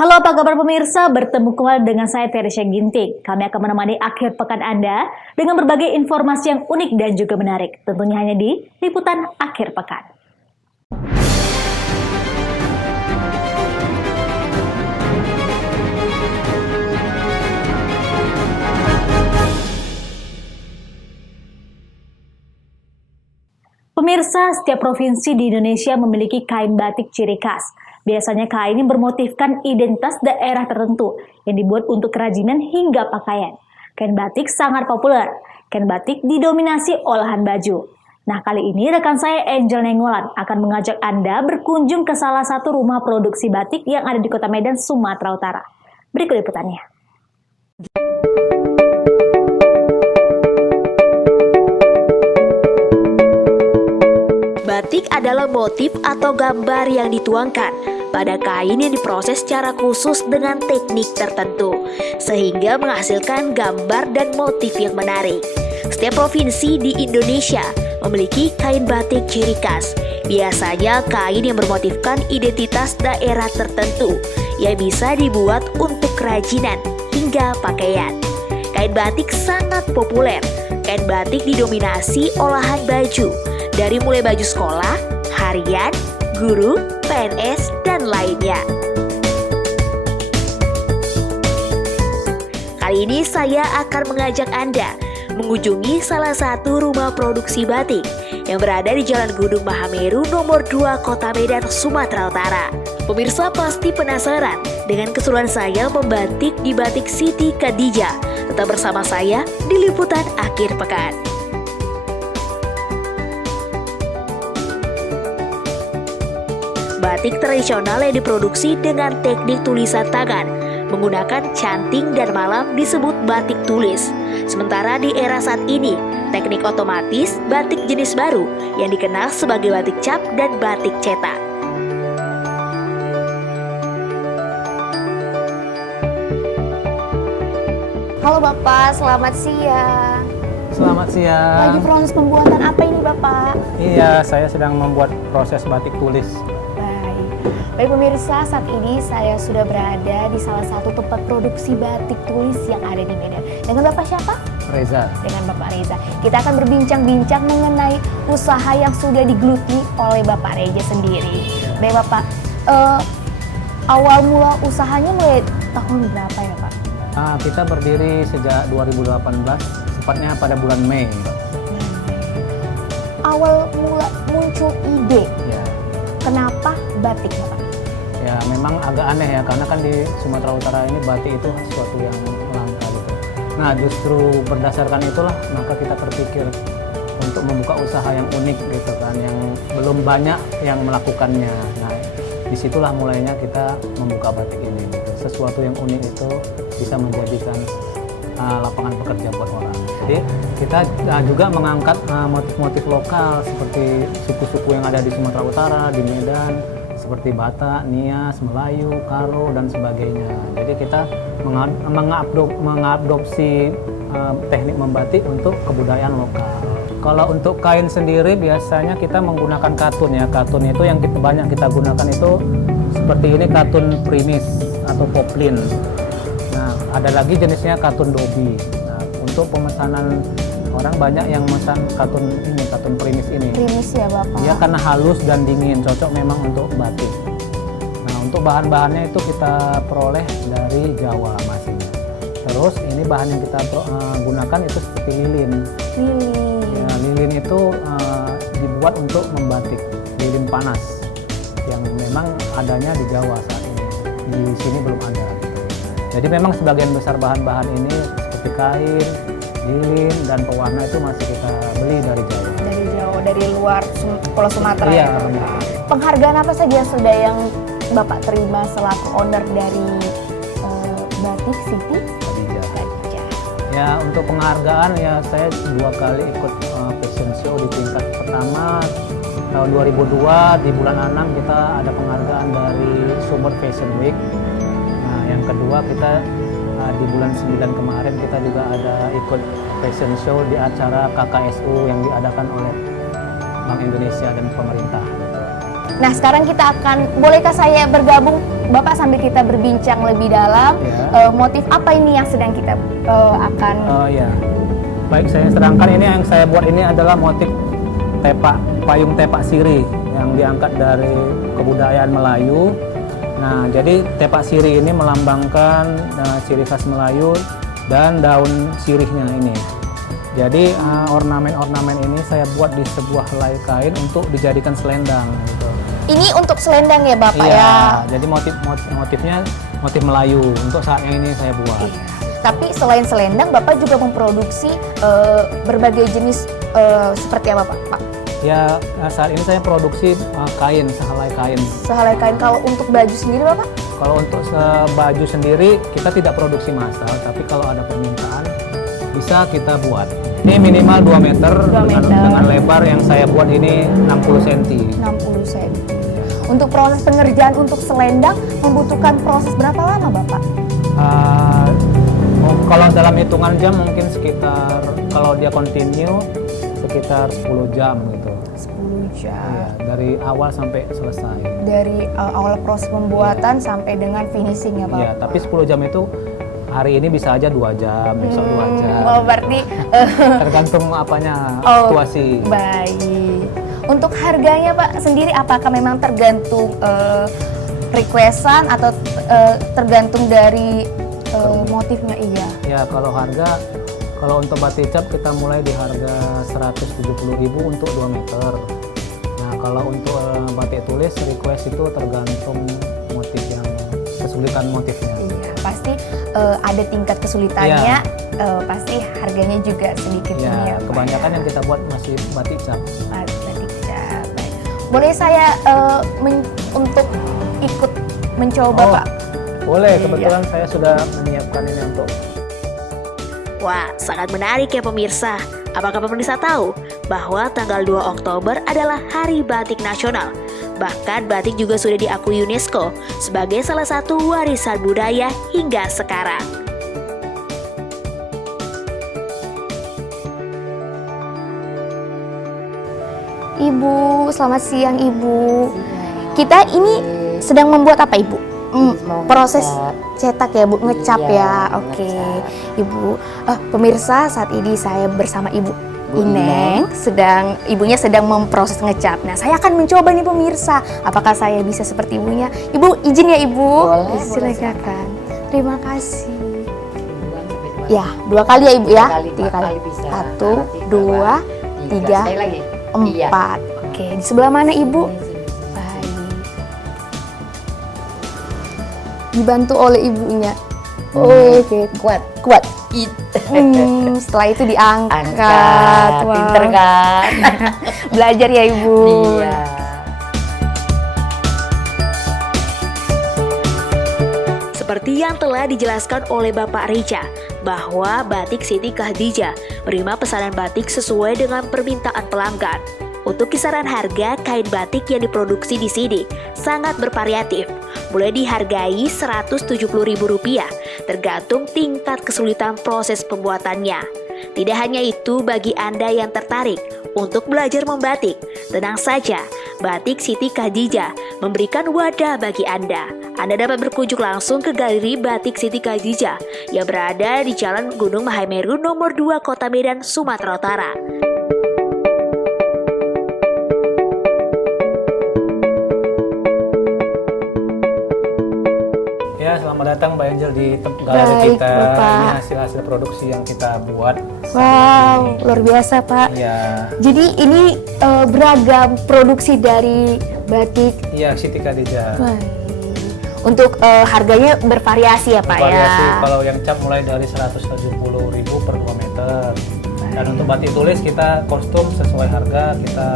Halo, apa kabar pemirsa? Bertemu kembali dengan saya Teresya Ginting. Kami akan menemani akhir pekan Anda dengan berbagai informasi yang unik dan juga menarik. Tentunya hanya di Liputan Akhir Pekan. Pemirsa, setiap provinsi di Indonesia memiliki kain batik ciri khas. Biasanya kain ini bermotifkan identitas daerah tertentu yang dibuat untuk kerajinan hingga pakaian. Kain batik sangat populer. Kain batik didominasi olahan baju. Nah, kali ini rekan saya Angel Nengolan akan mengajak Anda berkunjung ke salah satu rumah produksi batik yang ada di Kota Medan, Sumatera Utara. Berikut liputannya. Batik adalah motif atau gambar yang dituangkan pada kain yang diproses secara khusus dengan teknik tertentu, sehingga menghasilkan gambar dan motif yang menarik. Setiap provinsi di Indonesia memiliki kain batik ciri khas. Biasanya kain yang bermotifkan identitas daerah tertentu yang bisa dibuat untuk kerajinan hingga pakaian. Kain batik sangat populer. Kain batik didominasi olahan baju, dari mulai baju sekolah, harian, guru, PNS, dan lainnya. Kali ini saya akan mengajak Anda mengunjungi salah satu rumah produksi batik yang berada di Jalan Gunung Mahameru nomor 2 Kota Medan, Sumatera Utara. Pemirsa pasti penasaran dengan keseruan saya membatik di Batik Siti Khadijah. Tetap bersama saya di Liputan Akhir Pekan. Batik tradisional yang diproduksi dengan teknik tulisan tangan menggunakan canting dan malam disebut batik tulis. Sementara di era saat ini, teknik otomatis batik jenis baru yang dikenal sebagai batik cap dan batik cetak. Halo Bapak, selamat siang. Selamat siang. Lagi proses pembuatan apa ini Bapak? Iya, saya sedang membuat proses batik tulis. Baik pemirsa, saat ini saya sudah berada di salah satu tempat produksi batik tulis yang ada di Medan. Dengan Bapak siapa? Reza. Dengan Bapak Reza. Kita akan berbincang-bincang mengenai usaha yang sudah digeluti oleh Bapak Reza sendiri. Baik Bapak, awal mula usahanya mulai tahun berapa ya Pak? Kita berdiri sejak 2018, tepatnya pada bulan Mei. Awal mula muncul ide, Ya. kenapa batik Bapak? Ya, memang agak aneh ya, karena kan di Sumatera Utara ini batik itu sesuatu yang langka gitu. Nah, justru berdasarkan itulah maka kita terpikir untuk membuka usaha yang unik gitu kan, yang belum banyak yang melakukannya. Nah, disitulah mulainya kita membuka batik ini gitu. Sesuatu yang unik itu bisa menjadikan lapangan pekerja buat orang. Jadi kita juga mengangkat motif-motif lokal seperti suku-suku yang ada di Sumatera Utara, di Medan, seperti Batak, Nias, Melayu, Karo, dan sebagainya. Jadi kita mengadopsi teknik membatik untuk kebudayaan lokal. Kalau untuk kain sendiri biasanya kita menggunakan katun ya. Katun itu yang banyak kita gunakan itu seperti ini, katun primis atau poplin. Nah, ada lagi jenisnya katun dobi. Nah, untuk pemesanan orang banyak yang memesan katun ini, katun primis ini. Primis ya Bapak? Dia karena halus dan dingin, cocok memang untuk batik. Nah, untuk bahan-bahannya itu kita peroleh dari Jawa masihnya. Terus ini bahan yang kita gunakan itu seperti lilin. Lilin. Ya, lilin itu dibuat untuk membatik, lilin panas yang memang adanya di Jawa saat ini. Di sini belum ada. Jadi memang sebagian besar bahan-bahan ini seperti kain, lilin, dan pewarna itu masih kita beli dari Jawa. Dari Jawa, dari luar Pulau Sumatera Iya, ya Bapak? benar. Penghargaan apa saja sudah yang Bapak terima selaku owner dari Batik Siti Khadijah? Ya, untuk penghargaan ya saya 2 kali ikut fashion show di tingkat pertama tahun 2002 di bulan 6 kita ada penghargaan dari Sumber Fashion Week. Nah, yang kedua kita di bulan 9 kemarin kita juga ada ikut fashion show di acara KKSU yang diadakan oleh Bank Indonesia dan pemerintah. Nah, sekarang kita bolehkah saya bergabung Bapak sambil kita berbincang lebih dalam motif apa ini yang sedang kita akan Ya. Baik, saya sedangkan ini yang saya buat ini adalah motif payung tepak siri yang diangkat dari kebudayaan Melayu. Nah, jadi tepak siri ini melambangkan ciri khas Melayu dan daun sirihnya ini. Jadi ornamen-ornamen ini saya buat di sebuah helai kain untuk dijadikan selendang gitu. Ini untuk selendang ya Bapak Iya, ya? jadi motifnya motif Melayu untuk saat yang ini saya buat. Iya. Tapi selain selendang, Bapak juga memproduksi berbagai jenis seperti apa Pak? Ya, saat ini saya produksi kain, sehelai kain. Sehelai kain. Kalau untuk baju sendiri Bapak? Kalau untuk baju sendiri kita tidak produksi massal, tapi kalau ada permintaan bisa kita buat. Ini minimal 2 meter, dengan lebar yang saya buat ini 60 cm. 60 cm. Untuk proses pengerjaan untuk selendang membutuhkan proses berapa lama Bapak? Kalau dalam hitungan jam mungkin sekitar, kalau dia continue sekitar 10 jam gitu. 10 jam. Iya, dari awal sampai selesai. Dari awal proses pembuatan sampai dengan finishing ya Bapak? Iya, tapi 10 jam itu hari ini bisa aja 2 jam, besok 2 jam. Oh, berarti tergantung apanya, situasi. Baik. Untuk harganya Pak sendiri apakah memang tergantung requestan atau tergantung dari motifnya? Iya. Ya, kalau untuk batik cap kita mulai di harga 170.000 untuk 2 meter. Nah, kalau untuk batik tulis request itu tergantung motif yang kesulitan motifnya. Iya, pasti ada tingkat kesulitannya. Pasti harganya juga sedikit Ya, ini ya Pak, kebanyakan ya. yang kita buat masih batik cap. Batik cap. Baik. Boleh saya untuk ikut mencoba Pak? Boleh, Iya. kebetulan saya sudah menyiapkan ini untuk. Wah, sangat menarik ya pemirsa. Apakah pemirsa tahu bahwa tanggal 2 Oktober adalah Hari Batik Nasional? Bahkan batik juga sudah diakui UNESCO sebagai salah satu warisan budaya hingga sekarang. Ibu, selamat siang Ibu. Kita ini sedang membuat apa Ibu? Proses cetak ya Bu, ngecap ya. Oke. Ibu, pemirsa saat ini saya bersama Ibu Ineng, ibunya sedang memproses ngecap. Nah, saya akan mencoba nih pemirsa. Apakah saya bisa seperti ibunya? Ibu, izin ya Ibu. Boleh, silakan. Terima kasih. Ya, 2 kali ya Ibu ya. 3 kali. bisa. 1, 2, 3, Sekali lagi. 4. Oke, di sebelah mana Ibu? Baik. Dibantu oleh ibunya. Oke, kuat. Setelah itu diangkat. Angkat, Wah. pinter kan? Belajar ya Ibu. Iya. Seperti yang telah dijelaskan oleh Bapak Reja, bahwa Batik Siti Khadijah menerima pesanan batik sesuai dengan permintaan pelanggan. Untuk kisaran harga kain batik yang diproduksi di sini sangat bervariatif, mulai dihargai Rp170.000, tergantung tingkat kesulitan proses pembuatannya. Tidak hanya itu, bagi Anda yang tertarik untuk belajar membatik, tenang saja, Batik Siti Khadijah memberikan wadah bagi Anda. Anda dapat berkunjung langsung ke Galeri Batik Siti Khadijah yang berada di Jalan Gunung Mahameru nomor 2 Kota Medan, Sumatera Utara. Ya, selamat datang Mbak Angel di galeri Baik, kita. Bapak. Ini hasil-hasil produksi yang kita buat. Wow, luar biasa Pak. Iya. Jadi ini beragam produksi dari batik. Iya, Siti Khadijah. Baik. Untuk harganya bervariasi ya Pak Variasi, ya. kalau yang cap mulai dari 170.000 per 2 meter. Dan untuk batik tulis kita kostum sesuai harga, kita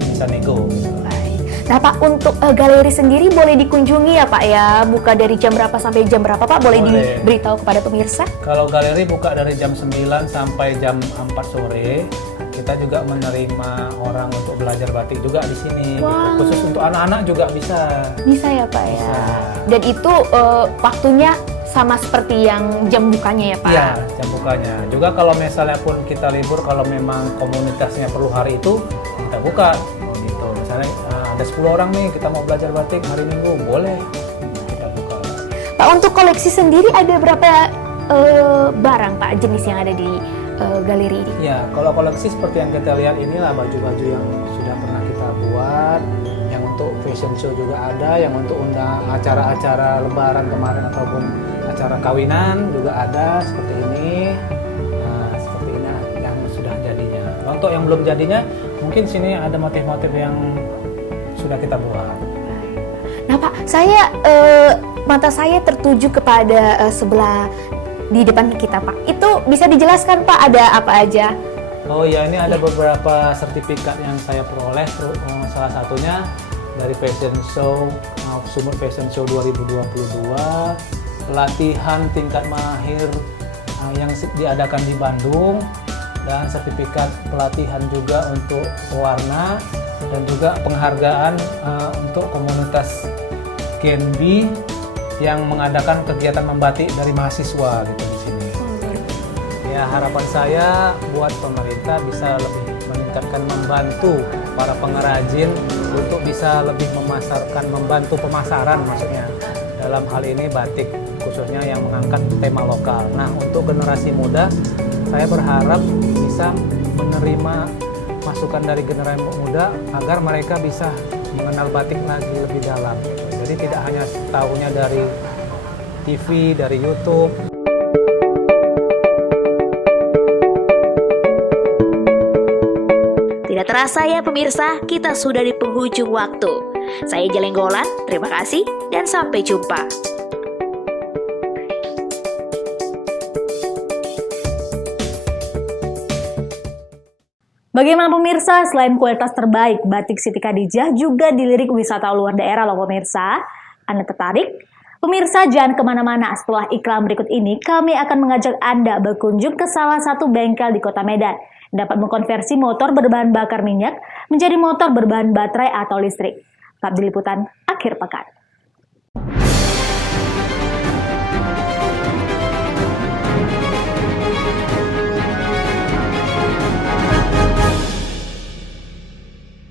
bisa nego gitu. Baik. Nah Pak, untuk galeri sendiri boleh dikunjungi ya Pak ya? Buka dari jam berapa sampai jam berapa Pak? Boleh Boleh. diberitahu kepada pemirsa? Kalau galeri buka dari jam 9 sampai jam 4 sore. Kita juga menerima orang untuk belajar batik juga di sini. Gitu. Wow. Khusus untuk anak-anak juga bisa. Bisa ya Pak ya? Bisa. Dan itu waktunya sama seperti yang jam bukanya ya Pak? Iya, jam bukanya. Juga kalau misalnya pun kita libur, kalau memang komunitasnya perlu hari itu, kita buka. Gitu. Misalnya ada 10 orang nih kita mau belajar batik hari Minggu, boleh kita buka. Pak, untuk koleksi sendiri ada berapa barang Pak jenis yang ada di galeri ini? Ya, kalau koleksi seperti yang kita lihat inilah baju-baju yang sudah pernah kita buat, yang untuk fashion show juga ada, yang untuk undang acara-acara lebaran kemarin ataupun acara kawinan juga ada seperti ini. Nah, seperti ini yang sudah jadinya. Untuk yang belum jadinya, mungkin sini ada motif-motif yang sudah kita buat. Nah Pak, mata saya tertuju kepada sebelah di depan kita Pak. Itu bisa dijelaskan Pak ada apa aja? Oh ya, ini ada beberapa sertifikat yang saya peroleh. Salah satunya dari Fashion Show, Sumur Fashion Show 2022, pelatihan tingkat mahir yang diadakan di Bandung, dan sertifikat pelatihan juga untuk pewarna, dan juga penghargaan untuk komunitas Genbi yang mengadakan kegiatan membatik dari mahasiswa gitu di sini. Ya, harapan saya buat pemerintah bisa lebih meningkatkan, membantu para pengrajin untuk bisa lebih memasarkan, membantu pemasaran maksudnya dalam hal ini batik khususnya yang mengangkat tema lokal. Nah, untuk generasi muda saya berharap bisa menerima masukan dari generasi muda agar mereka bisa mengenal batik lagi lebih dalam. Jadi tidak hanya tahunya dari TV, dari YouTube. Tidak terasa ya pemirsa, kita sudah di penghujung waktu. Saya Jelenggolan, terima kasih dan sampai jumpa. Bagaimana pemirsa, selain kualitas terbaik, batik Siti Khadijah juga dilirik wisata luar daerah loh pemirsa. Anda tertarik? Pemirsa jangan kemana-mana, setelah iklan berikut ini kami akan mengajak Anda berkunjung ke salah satu bengkel di kota Medan. Dapat mengkonversi motor berbahan bakar minyak menjadi motor berbahan baterai atau listrik. Tetap di liputan akhir pekan.